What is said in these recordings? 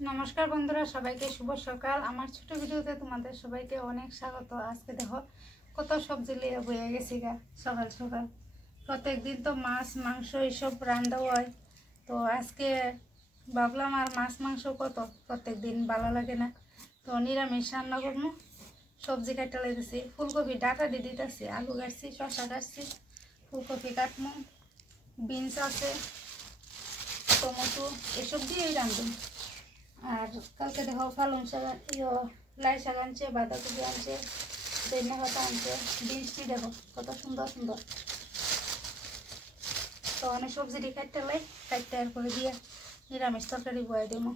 नमस्कार बंधुरा सबाइके शुभ सकाल। आमार छोटो भिडियोते तुम्हादेर सबाइके अनेक स्वागत। आज के देखो कत सब्जी लिये बये गेছি गা सकाल सकाल। प्रत्येक दिन तो माछ मांस एसब रान्ना हय, तो आज के भाबलाम आर माछ मांस कत प्रत्येक दिन भालो लागे ना, तो निरामिष रान्ना करबो। सब्जी काटा लाइतेছি, फुलकपि डाटा दिये दितेছি, आलू काटছি, शशा काटছি, फुलकपि काटमु, बिन्स आछे, टमेटो एसब दिয়েই रान्धবো। और कल के देखो पालং शाक लाई शाक आनছে, बाँधाकपि आनছে, धनिया पाता आनছে, बिन्सटी देखो कत सुंदर सुंदर। तो अने सब्जी काटते लाई काटते एरपर दिए निरामिष तरकारी बये देবো।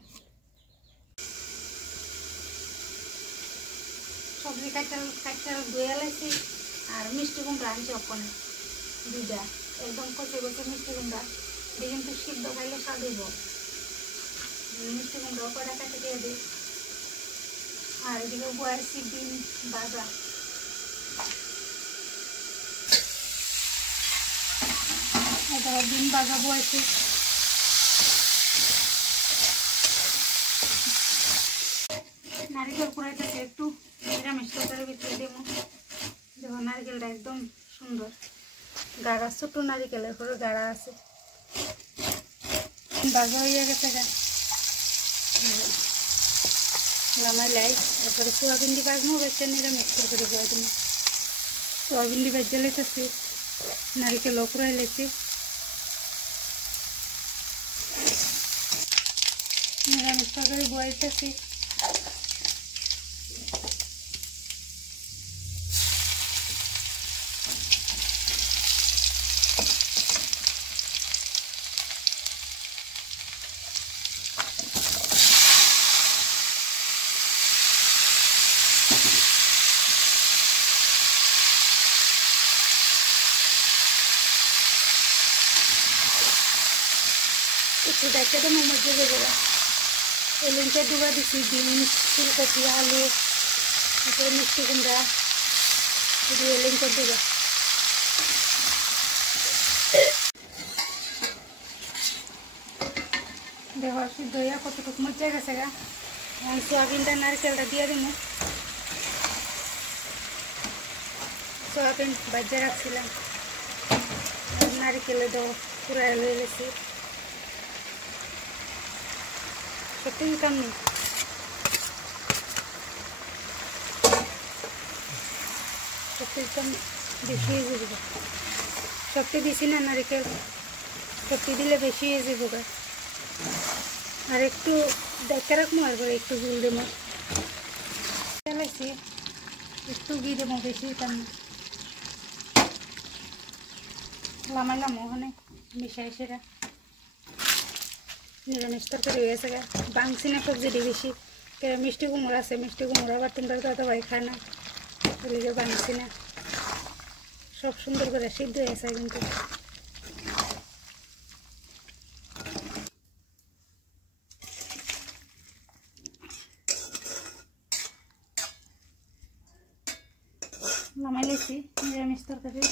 सब्जी काटते काटते धुয়ে लाইছি और मिष्टि कुमड़ा आनছে ओখানে দুইটা একদম কচি কচি मिष्टि कुमड़ा দিয়ে কিন্তু সিদ্ধ খাইলে স্বাদ হইব। मिष्टि कुमड़ा कड़ा काटे দিয়ে দিই আর এদিকে বয়েছি ডিম ভাজা। এটা ডিম ভাজা বয়েছি। नारिकेल कुड़ाইতেছি একটু নিরামিষ তরকারির ভিতরে দেবো। দেখো নারিকেলটা একদম সুন্দর গাঢ়া, ছোট নারিকেলের পরে গাঢ়া আছে। ভাজা হয়ে গেছে গা লামাই লাই। এরপরে সোয়াবিন দিয়ে ভাজবো, বেশি নিরামিষ তরকারি বয়ে দেবো। সোয়াবিন দিয়ে ভেজে লেতেছি, নারিকেলও কুড়াই লেছি। নিরামিষ তরকারি বয়েছি। একটু দেখে তো মধ্যে দেবো এলিনটা ডুবা দিচ্ছি, বিনস ফুলকপি আলু তারপরে মিষ্টি কুমড়া দিয়ে এলিনটা দেবো। দেখো সিদ্ধ হইয়া কতটুকু মজা গেছে গা। সোয়াবিনটা নারকেলটা দিয়ে দেবো। সোয়াবিন বাজে রাখছিলাম, নারকেলে দেবো পুরা লয়ে লেছি। সত্যি কাম নেই, সত্যি কাম বেশি হয়ে যাবে। সত্যি দিছি না নারিকেল, সত্যি দিলে বেশি হয়ে যাবে। আর একটু দেখে রাখবো, আর একটু জল দেবো। চালাইছি একটু ঘি দেবো, বেশি কাম না। লামাইলাম ওখানে মিশাই সেরা নিরামিষ তরকারি হয়ে গেছে। বাংছি না সবজিটি বেশি, মিষ্টি কুমড়া আছে, মিষ্টি কুমড়া আবার তোমরা দাদা ভাই খায় না, ওইদিকে বাংছি না। সব সুন্দর করে সিদ্ধ হয়ে গেছে কিন্তু। নামাই লেছি নিরামিষ তরকারি।